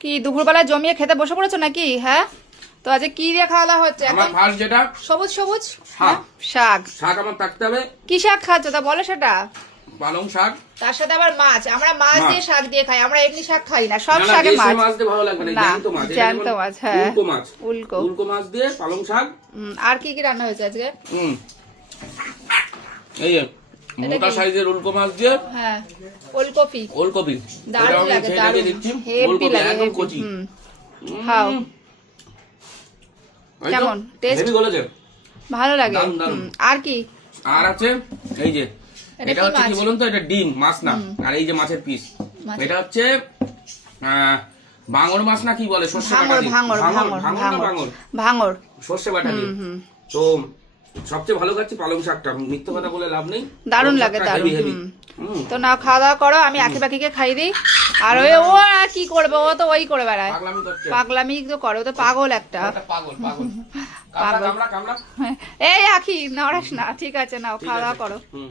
কি দুপুরবেলা জমিয়ে খেতে বসে পড়েছো নাকি? হ্যাঁ? তো আজকে কি দিয়ে খাওয়া দাওয়া হচ্ছে আমার ফার্স্ট যেটা? সবুজ সবুজ? শাক। হ্যাঁ শাক। শাক আমার থাকতে হবে। কি শাক খাচ্ছ? তা বলো সেটা। পালং শাক। তার সাথে আবার মাছ। আমরা মাছ। দিয়ে শাক দিয়ে খাই। আমরা এমনি শাক খাই না। সব শাকে মাছ। মাছ দিয়ে ভালো লাগবে না। জ্যান্ত মাছ। জ্যান্ত মাছ, হ্যাঁ। উল্কো মাছ। উল্কো। উল্কো মাছ দিয়ে পালং শাক। আর কি কি রান্না হয়েছে আজকে? হুম। এই যে মোটা সাইজের উল্কো মাছ দিয়ে হ্যাঁ ওলকপি। ওলকপি। দারুণ লাগে দারুণ। হেভি লাগে একদম কচি। খাও। কেমন? Taste? heavy গলেছে। ভালো লাগে? আর কি? আর আছে এই যে এটা হচ্ছে কি বলুন তো এটা ডিম মাছ না। আর এই যে মাছের পিস এটা হচ্ছে ভাঙর মাছ না কি বলে? সর্ষে বাটা ভাঙর ভাঙর ভাঙর ভাঙর সর্ষে বাটা তো সবচেয়ে ভালো খাচ্ছি পালং শাকটা। মিথ্যে কথা বলে লাভ নেই। দারুণ লাগে, দারুণ দারুণ, তো না খাওয়া দাওয়া করো আমি আখি পাখিকে খাই দিই। আর ওই ও আর কি করবে ও তো ওই করে বেড়ায়। পাগলামি তো করে ও তো পাগল একটা। পাগল কামড়া এই আখি নড়াস না ঠিক আছে নাও খাওয়া দাওয়া করো।